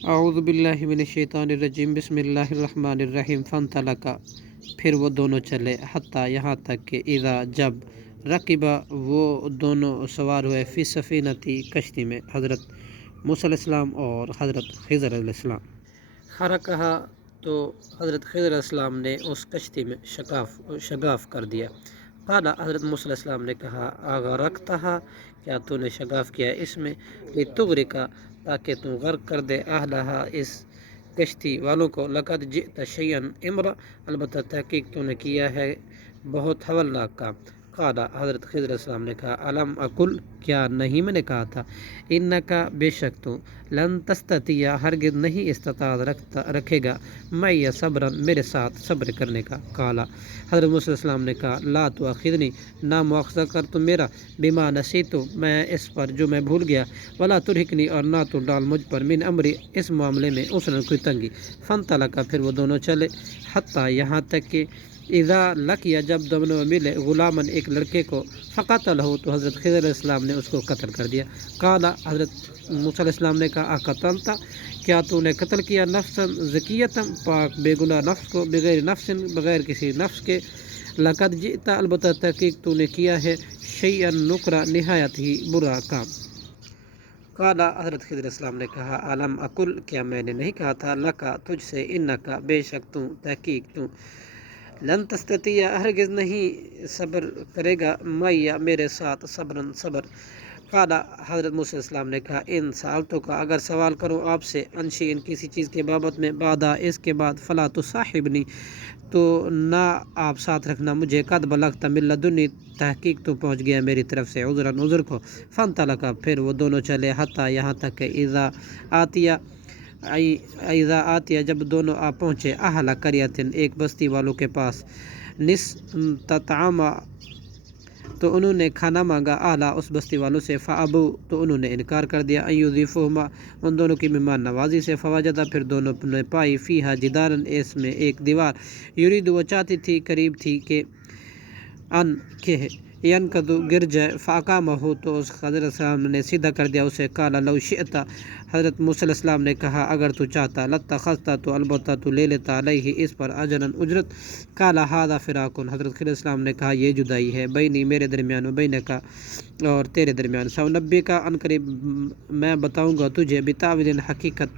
اعوذ باللہ من الشیطان الرجیم بسم اللہ الرحمن الرحیم فانطلقا پھر وہ دونوں چلے حتیٰ یہاں تک کہ اذا جب رقبہ وہ دونوں سوار ہوئے فی سفینتی کشتی میں، حضرت موسیٰ علیہ السلام اور حضرت خضر علیہ السلام۔ خرقہا تو حضرت خضر علیہ السلام نے اس کشتی میں شگاف کر دیا۔ قال حضرت موسیٰ علیہ السلام نے کہا اغرقتہا، کیا تو نے شگاف کیا اس میں، لتغرقا تاکہ تم غرق کر دے اہلہا اس کشتی والوں کو، لقد جئت شیئا امرا، البتہ تحقیق تو نے کیا ہے بہت ہولناک کام۔ قال حضرت خضر علیہ السلام نے کہا الم اقل، کیا نہیں میں نے کہا تھا، انکا بے شک تو، لن تستطیع ہرگز نہیں استطاعت رکھے گا، معی صبرا میرے ساتھ صبر کرنے کا۔ قال حضرت موسیٰ علیہ السلام نے کہا لا تؤاخذنی، نہ مؤاخذہ کر تم میرا، بما نسیت، میں اس پر جو میں بھول گیا، ولا ترہقنی، اور نہ تو ڈال مجھ پر، من امری، اس معاملے میں، عسرا کوئی تنگی۔ فانطلقا پھر وہ دونوں چلے حتیٰ یہاں تک کہ اذا لقیا جب دونوں ملے غلاماً ایک لڑکے کو، فقتلہ تو حضرت خضر علیہ السلام نے اس کو قتل کر دیا۔ قال حضرت موسیٰ علیہ السلام نے کہا اقتلت، کیا تو نے قتل کیا نفسا زکیۃ، پاک بے گناہ نفس کو، بغیر نفس، بغیر کسی نفس کے، لقد جئت، البتہ تحقیق تو نے کیا ہے، شیئا نکرا، نہایت ہی برا کام۔ قال حضرت خضر علیہ السلام نے کہا الم اقل، کیا میں نے نہیں کہا تھا، لکا تجھ سے، انکا بے شک تو، تحقیق تو، لن تستطیع ہرگز نہیں صبر کرے گا، معی میرے ساتھ، صبرن صبر۔ قال حضرت موسیٰ علیہ السلام نے کہا ان سألتو کا، اگر سوال کروں آپ سے، عن شیء کسی چیز کے بابت میں، بعد اس کے بعد، فلا تصاحبنی تو نہ آپ ساتھ رکھنا مجھے، قد بلغت من لدنی، تحقیق تو پہنچ گیا میری طرف سے، عذرا عذر کو۔ فانطلقا پھر وہ دونوں چلے حتیٰ یہاں تک کہ اذا آتیا جب دونوں آ پہنچے اہل قریۃ ایک بستی والوں کے پاس، نستطعما تو انہوں نے کھانا مانگا، اعلیٰ اس بستی والوں سے، فابو تو انہوں نے انکار کر دیا، ان یضیفوہما ان دونوں کی مہمان نوازی سے، فوجدا پھر دونوں نے پائی، فیہا جدارا اس میں ایک دیوار، یرید وہ چاہتی تھی، قریب تھی کہ ان کہ ینقض گر جائے، فاقامہ تو اس خضر علیہ السلام نے سیدھا کر دیا اسے۔ قال لو شئت، حضرت موسیٰ علیہ السلام نے کہا اگر تو چاہتا، لاتخذت تو البتہ تو لے لیتا، علیہ اس پر، اجرا اجرت۔ قال ھذا فراق، حضرت خضر علیہ السلام نے کہا یہ جدائی ہے، بینی میرے درمیان، و بینک اور تیرے درمیان، سأنبئک ان قریب میں بتاؤں گا تجھے، بتأویل حقیقت،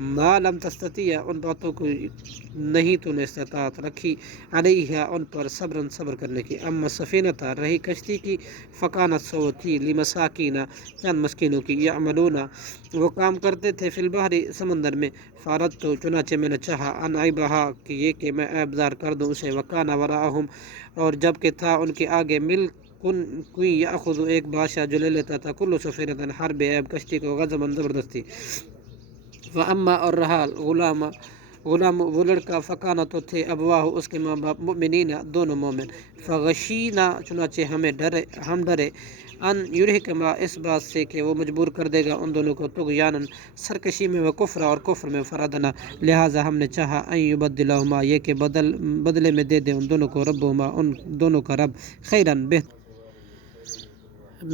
ما لم تستطیع ان باتوں کو نہیں تو نے استطاعت رکھی، علیہ ان پر، صبرن صبر کرنے کی۔ اما سفینۃ رہی کشتی کی، فکانت سو تھی، لمساکین چند مسکینوں کی، یعملون وہ کام کرتے تھے، فی البحر سمندر میں، فاردت چنانچہ میں نے چاہا، ان عیبہا کہ یہ کہ میں عیب دار کر دوں اسے، وکان وراءہم اور جب کہ تھا ان کے آگے، کوئی یاخذ ایک بادشاہ جو لے لیتا تھا، کل سفینۃ ہر بے عیب کشتی کو، غضباً زبردستی۔ فاما اور رہا غلام وہ لڑکا، فکانہ تو تھے، ابواہ اس کے ماں باپ، مؤمنین دونوں مومن، فغشینا چنانچہ ہم ڈرے، ان یرہقہما اس بات سے کہ وہ مجبور کر دے گا ان دونوں کو، طغیانا سرکشی میں، و کفرا اور کفر میں، فرادنا لہٰذا ہم نے چاہا، ان یبدلہما یہ کہ بدلے میں دے دے ان دونوں کو، ربہما ان دونوں کا رب، خیراً بہتر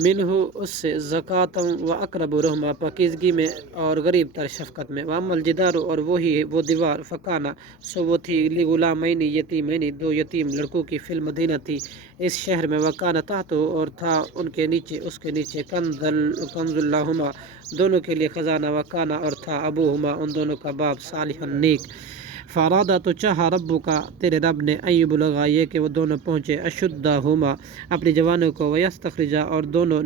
منہ اس سے، زکاتً و اقرب رحمہ پاکیزگی میں اور غریب تر شفقت میں۔ واما الجدار اور وہی وہ دیوار، فکانہ سو وہ تھی، لغلامین یتیمین دو یتیم لڑکوں کی، فی المدینہ تھی اس شہر میں، وکانہ تحتہ اور تھا ان کے نیچے، اس کے نیچے، کنز لہما دونوں کے لیے خزانہ، وکانہ اور تھا، ابوہما ان دونوں کا باپ، صالحا نیک۔ فارادا تو چاہا، ربک تیرے رب نے، ان یبلغا یہ کہ وہ دونوں پہنچے، اشدہما اپنی جوانوں کو، ویستخرجا اور دونوں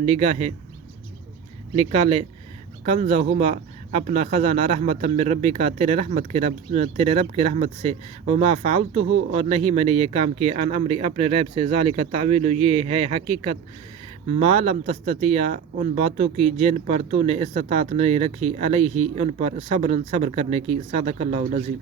نکالے، کنزہما اپنا خزانہ، رحمۃ من ربک تیرے رب کی رحمت سے، وما فعلتہ اور نہیں میں نے یہ کام کیا، عن امری اپنے ریب سے، ذالک تعویل یہ ہے حقیقت، ما لم تستطیع ان باتوں کی جن پر تو نے استطاعت نہیں رکھی، علیہ ان پر، صبرن صبر کرنے کی۔ صدق اللہ العظیم۔